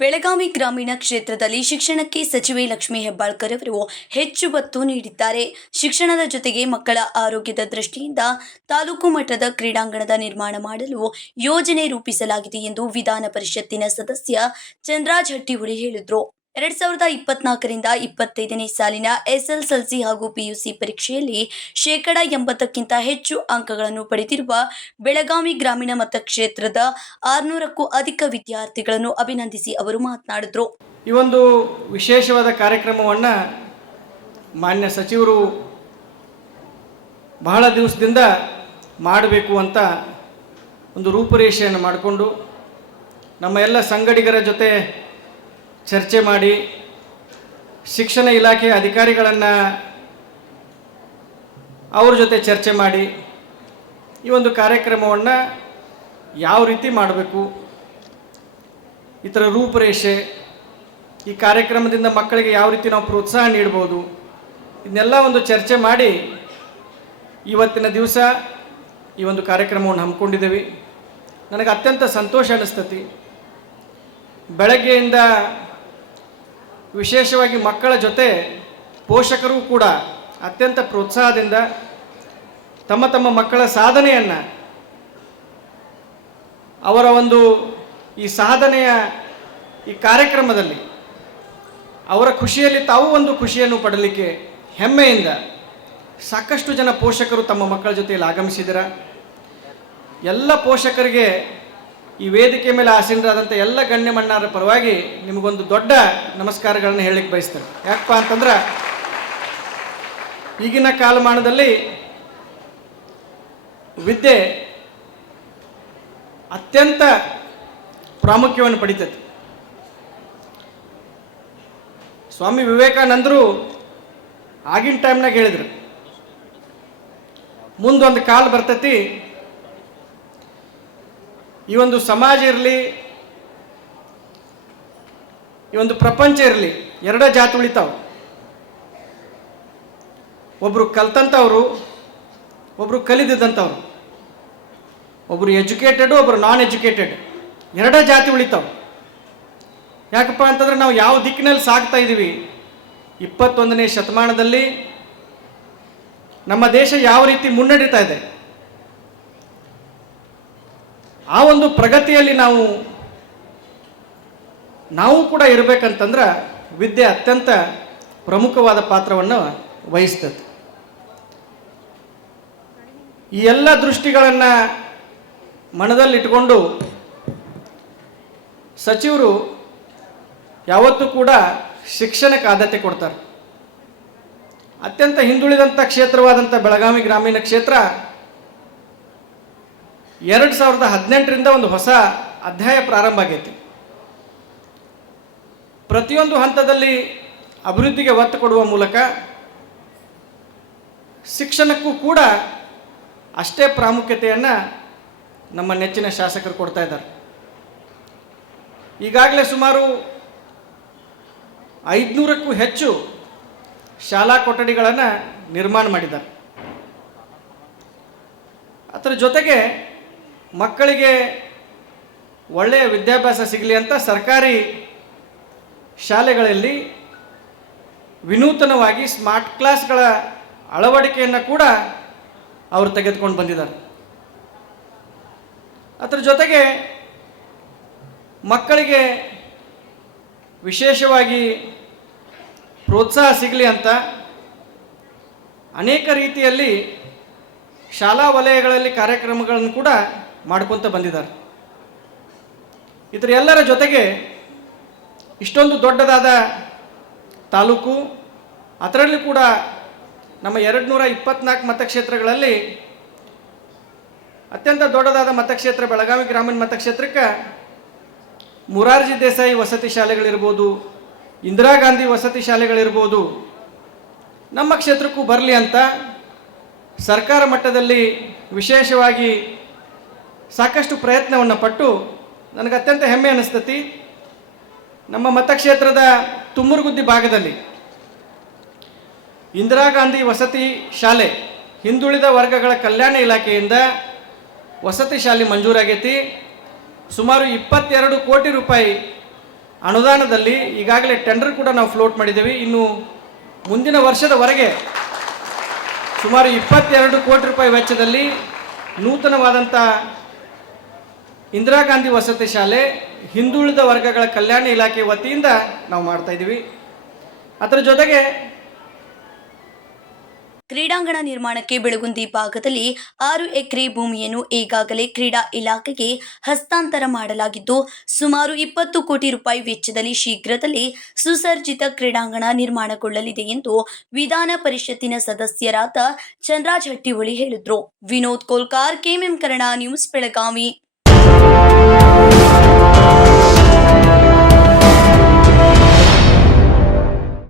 ಬೆಳಗಾವಿ ಗ್ರಾಮೀಣ ಕ್ಷೇತ್ರದಲ್ಲಿ ಶಿಕ್ಷಣಕ್ಕೆ ಸಚಿವೆ ಲಕ್ಷ್ಮೀ ಹೆಬ್ಬಾಳ್ಕರ್ ಅವರು ಹೆಚ್ಚು ಒತ್ತು ನೀಡಿದ್ದಾರೆ. ಶಿಕ್ಷಣದ ಜೊತೆಗೆ ಮಕ್ಕಳ ಆರೋಗ್ಯದ ದೃಷ್ಟಿಯಿಂದ ತಾಲೂಕು ಮಟ್ಟದ ಕ್ರೀಡಾಂಗಣದ ನಿರ್ಮಾಣ ಮಾಡಲು ಯೋಜನೆ ರೂಪಿಸಲಾಗಿದೆ ಎಂದು ವಿಧಾನ ಪರಿಷತ್ತಿನ ಸದಸ್ಯ ಚಂದ್ರಾಜ್ ಹಟ್ಟಿಹುಳಿ ಹೇಳಿದರು. ಎರಡ್ ಸಾವಿರದ ಇಪ್ಪತ್ನಾಲ್ಕರಿಂದ ಇಪ್ಪತ್ತೈದನೇ ಸಾಲಿನ ಎಸ್ಎಸ್ಎಲ್ಸಿ ಹಾಗೂ ಪಿಯುಸಿ ಪರೀಕ್ಷೆಯಲ್ಲಿ ಶೇಕಡ ಎಂಬತ್ತಕ್ಕಿಂತ ಹೆಚ್ಚು ಅಂಕಗಳನ್ನು ಪಡೆದಿರುವ ಬೆಳಗಾವಿ ಗ್ರಾಮೀಣ ಮತಕ್ಷೇತ್ರದ ಆರುನೂರಕ್ಕೂ ಅಧಿಕ ವಿದ್ಯಾರ್ಥಿಗಳನ್ನು ಅಭಿನಂದಿಸಿ ಅವರು ಮಾತನಾಡಿದರು. ಈ ಒಂದು ವಿಶೇಷವಾದ ಕಾರ್ಯಕ್ರಮವನ್ನು ಮಾನ್ಯ ಸಚಿವರು ಬಹಳ ದಿವಸದಿಂದ ಮಾಡಬೇಕು ಅಂತ ಒಂದು ರೂಪುರೇಷೆಯನ್ನು ಮಾಡಿಕೊಂಡು ನಮ್ಮ ಎಲ್ಲ ಸಂಗಡಿಗರ ಜೊತೆ ಚರ್ಚೆ ಮಾಡಿ ಶಿಕ್ಷಣ ಇಲಾಖೆ ಅಧಿಕಾರಿಗಳನ್ನು ಅವ್ರ ಜೊತೆ ಚರ್ಚೆ ಮಾಡಿ ಈ ಒಂದು ಕಾರ್ಯಕ್ರಮವನ್ನು ಯಾವ ರೀತಿ ಮಾಡಬೇಕು ಇತರ ರೂಪುರೇಷೆ, ಈ ಕಾರ್ಯಕ್ರಮದಿಂದ ಮಕ್ಕಳಿಗೆ ಯಾವ ರೀತಿ ನಾವು ಪ್ರೋತ್ಸಾಹ ನೀಡ್ಬೋದು, ಇದನ್ನೆಲ್ಲ ಒಂದು ಚರ್ಚೆ ಮಾಡಿ ಇವತ್ತಿನ ದಿವಸ ಈ ಒಂದು ಕಾರ್ಯಕ್ರಮವನ್ನು ಹಮ್ಮಿಕೊಂಡಿದ್ದೇವೆ. ನನಗೆ ಅತ್ಯಂತ ಸಂತೋಷ ಅನ್ನಿಸ್ತತಿ ಬೆಳಗ್ಗೆಯಿಂದ ವಿಶೇಷವಾಗಿ ಮಕ್ಕಳ ಜೊತೆ ಪೋಷಕರು ಕೂಡ ಅತ್ಯಂತ ಪ್ರೋತ್ಸಾಹದಿಂದ ತಮ್ಮ ತಮ್ಮ ಮಕ್ಕಳ ಸಾಧನೆಯನ್ನು, ಅವರ ಒಂದು ಈ ಸಾಧನೆಯ ಈ ಕಾರ್ಯಕ್ರಮದಲ್ಲಿ ಅವರ ಖುಷಿಯಲ್ಲಿ ತಾವು ಒಂದು ಖುಷಿಯನ್ನು ಪಡಲಿಕ್ಕೆ ಹೆಮ್ಮೆಯಿಂದ ಸಾಕಷ್ಟು ಜನ ಪೋಷಕರು ತಮ್ಮ ಮಕ್ಕಳ ಜೊತೆಯಲ್ಲಿ ಆಗಮಿಸಿದ್ದೀರ ಎಲ್ಲ ಪೋಷಕರಿಗೆ ಈ ವೇದಿಕೆ ಮೇಲೆ ಆಸೀನರಾದಂಥ ಎಲ್ಲ ಗಣ್ಯಮಣ್ಣರ ಪರವಾಗಿ ನಿಮಗೊಂದು ದೊಡ್ಡ ನಮಸ್ಕಾರಗಳನ್ನು ಹೇಳಲಿಕ್ಕೆ ಬಯಸ್ತೇನೆ. ಯಾಕಪ್ಪ ಅಂತಂದ್ರೆ ಈಗಿನ ಕಾಲಮಾನದಲ್ಲಿ ವಿದ್ಯೆ ಅತ್ಯಂತ ಪ್ರಾಮುಖ್ಯವನ್ನು ಪಡಿತೈತಿ. ಸ್ವಾಮಿ ವಿವೇಕಾನಂದರು ಆಗಿನ ಟೈಮ್ನಾಗ ಹೇಳಿದರು, ಮುಂದೊಂದು ಕಾಲ ಬರ್ತೈತಿ ಈ ಒಂದು ಸಮಾಜ ಇರಲಿ, ಈ ಒಂದು ಪ್ರಪಂಚ ಇರಲಿ, ಎರಡೇ ಜಾತಿ ಉಳಿತಾವ. ಒಬ್ಬರು ಕಲ್ತಂಥವ್ರು ಒಬ್ಬರು ಕಲಿದಿದ್ದಂಥವ್ರು ಒಬ್ಬರು ಎಜುಕೇಟೆಡ್ ಒಬ್ಬರು ನಾನ್ ಎಜುಕೇಟೆಡ್ ಎರಡೇ ಜಾತಿ ಉಳಿತಾವ. ಯಾಕಪ್ಪ ಅಂತಂದ್ರೆ ನಾವು ಯಾವ ದಿಕ್ಕಿನಲ್ಲಿ ಸಾಗ್ತಾ ಇದ್ದೀವಿ ಇಪ್ಪತ್ತೊಂದನೇ ಶತಮಾನದಲ್ಲಿ ನಮ್ಮ ದೇಶ ಯಾವ ರೀತಿ ಮುನ್ನಡೀತಾ ಇದೆ? ಆ ಒಂದು ಪ್ರಗತಿಯಲ್ಲಿ ನಾವು ನಾವು ಕೂಡ ಇರಬೇಕಂತಂದ್ರೆ ವಿದ್ಯೆ ಅತ್ಯಂತ ಪ್ರಮುಖವಾದ ಪಾತ್ರವನ್ನು ವಹಿಸ್ತದೆ. ಈ ಎಲ್ಲ ದೃಷ್ಟಿಗಳನ್ನು ಮನದಲ್ಲಿಟ್ಟುಕೊಂಡು ಸಚಿವರು ಯಾವತ್ತೂ ಕೂಡ ಶಿಕ್ಷಣಕ್ಕೆ ಆದ್ಯತೆ ಕೊಡ್ತಾರೆ. ಅತ್ಯಂತ ಹಿಂದುಳಿದಂಥ ಕ್ಷೇತ್ರವಾದಂಥ ಬೆಳಗಾವಿ ಗ್ರಾಮೀಣ ಕ್ಷೇತ್ರ ಎರಡು ಸಾವಿರದ ಹದಿನೆಂಟರಿಂದ ಒಂದು ಹೊಸ ಅಧ್ಯಾಯ ಪ್ರಾರಂಭ ಆಗೈತಿ. ಪ್ರತಿಯೊಂದು ಹಂತದಲ್ಲಿ ಅಭಿವೃದ್ಧಿಗೆ ಒತ್ತು ಕೊಡುವ ಮೂಲಕ ಶಿಕ್ಷಣಕ್ಕೂ ಕೂಡ ಅಷ್ಟೇ ಪ್ರಾಮುಖ್ಯತೆಯನ್ನು ನಮ್ಮ ನೆಚ್ಚಿನ ಶಾಸಕರು ಕೊಡ್ತಾ ಇದ್ದಾರೆ. ಈಗಾಗಲೇ ಸುಮಾರು ಐದುನೂರಕ್ಕೂ ಹೆಚ್ಚು ಶಾಲಾ ಕೊಠಡಿಗಳನ್ನು ನಿರ್ಮಾಣ ಮಾಡಿದ್ದಾರೆ. ಅದರ ಜೊತೆಗೆ ಮಕ್ಕಳಿಗೆ ಒಳ್ಳೆಯ ವಿದ್ಯಾಭ್ಯಾಸ ಸಿಗಲಿ ಅಂತ ಸರ್ಕಾರಿ ಶಾಲೆಗಳಲ್ಲಿ ವಿನೂತನವಾಗಿ ಸ್ಮಾರ್ಟ್ ಕ್ಲಾಸ್ಗಳ ಅಳವಡಿಕೆಯನ್ನು ಕೂಡ ಅವರು ತೆಗೆದುಕೊಂಡು ಬಂದಿದ್ದಾರೆ. ಅದರ ಜೊತೆಗೆ ಮಕ್ಕಳಿಗೆ ವಿಶೇಷವಾಗಿ ಪ್ರೋತ್ಸಾಹ ಸಿಗಲಿ ಅಂತ ಅನೇಕ ರೀತಿಯಲ್ಲಿ ಶಾಲಾ ವಲಯಗಳಲ್ಲಿ ಕಾರ್ಯಕ್ರಮಗಳನ್ನು ಕೂಡ ಮಾಡ್ಕೊತ ಬಂದಿದ್ದಾರೆ. ಇದರ ಎಲ್ಲರ ಜೊತೆಗೆ ಇಷ್ಟೊಂದು ದೊಡ್ಡದಾದ ತಾಲೂಕು, ಅದರಲ್ಲಿ ಕೂಡ ನಮ್ಮ ಎರಡು ನೂರ ಇಪ್ಪತ್ನಾಲ್ಕು ಮತಕ್ಷೇತ್ರಗಳಲ್ಲಿ ಅತ್ಯಂತ ದೊಡ್ಡದಾದ ಮತಕ್ಷೇತ್ರ ಬೆಳಗಾವಿ ಗ್ರಾಮೀಣ ಮತಕ್ಷೇತ್ರಕ್ಕೆ ಮುರಾರ್ಜಿ ದೇಸಾಯಿ ವಸತಿ ಶಾಲೆಗಳಿರ್ಬೋದು, ಇಂದಿರಾ ಗಾಂಧಿ ವಸತಿ ಶಾಲೆಗಳಿರ್ಬೋದು, ನಮ್ಮ ಕ್ಷೇತ್ರಕ್ಕೂ ಬರಲಿ ಅಂತ ಸರ್ಕಾರ ಮಟ್ಟದಲ್ಲಿ ವಿಶೇಷವಾಗಿ ಸಾಕಷ್ಟು ಪ್ರಯತ್ನವನ್ನು ಪಟ್ಟು ನನಗೆ ಅತ್ಯಂತ ಹೆಮ್ಮೆ ಅನಿಸ್ತತಿ. ನಮ್ಮ ಮತಕ್ಷೇತ್ರದ ತುಮ್ಮುರುಗುದ್ದಿ ಭಾಗದಲ್ಲಿ ಇಂದಿರಾ ಗಾಂಧಿ ವಸತಿ ಶಾಲೆ ಹಿಂದುಳಿದ ವರ್ಗಗಳ ಕಲ್ಯಾಣ ಇಲಾಖೆಯಿಂದ ವಸತಿ ಶಾಲೆ ಮಂಜೂರಾಗೈತಿ. ಸುಮಾರು ಇಪ್ಪತ್ತೆರಡು ಕೋಟಿ ರೂಪಾಯಿ ಅನುದಾನದಲ್ಲಿ ಈಗಾಗಲೇ ಟೆಂಡರ್ ಕೂಡ ನಾವು ಫ್ಲೋಟ್ ಮಾಡಿದ್ದೇವೆ. ಇನ್ನು ಮುಂದಿನ ವರ್ಷದವರೆಗೆ ಸುಮಾರು ಇಪ್ಪತ್ತೆರಡು ಕೋಟಿ ರೂಪಾಯಿ ವೆಚ್ಚದಲ್ಲಿ ನೂತನವಾದಂಥ ಇಂದಿರಾ ಗಾಂಧಿ ವಸತಿ ಶಾಲೆ ಹಿಂದುಳಿದ ವರ್ಗಗಳ ಕಲ್ಯಾಣ ಇಲಾಖೆ ವತಿಯಿಂದ ನಾವು ಮಾಡ್ತಾ ಇದ್ದೀವಿ. ಅದರ ಜೊತೆಗೆ ಕ್ರೀಡಾಂಗಣ ನಿರ್ಮಾಣಕ್ಕೆ ಬೆಳಗುಂದಿ ಭಾಗದಲ್ಲಿ ಆರು ಎಕರೆ ಭೂಮಿಯನ್ನು ಈಗಾಗಲೇ ಕ್ರೀಡಾ ಇಲಾಖೆಗೆ ಹಸ್ತಾಂತರ ಮಾಡಲಾಗಿದ್ದು, ಸುಮಾರು ಇಪ್ಪತ್ತು ಕೋಟಿ ರೂಪಾಯಿ ವೆಚ್ಚದಲ್ಲಿ ಶೀಘ್ರದಲ್ಲೇ ಸುಸರ್ಜಿತ ಕ್ರೀಡಾಂಗಣ ನಿರ್ಮಾಣಗೊಳ್ಳಲಿದೆ ಎಂದು ವಿಧಾನ ಪರಿಷತ್ತಿನ ಸದಸ್ಯರಾದ ಚಂದ್ರಾಜ್ ಹಟ್ಟಿಹೊಳಿ ಹೇಳಿದ್ರು. Vinod Kolkar, KMM Kannada news Belagavi.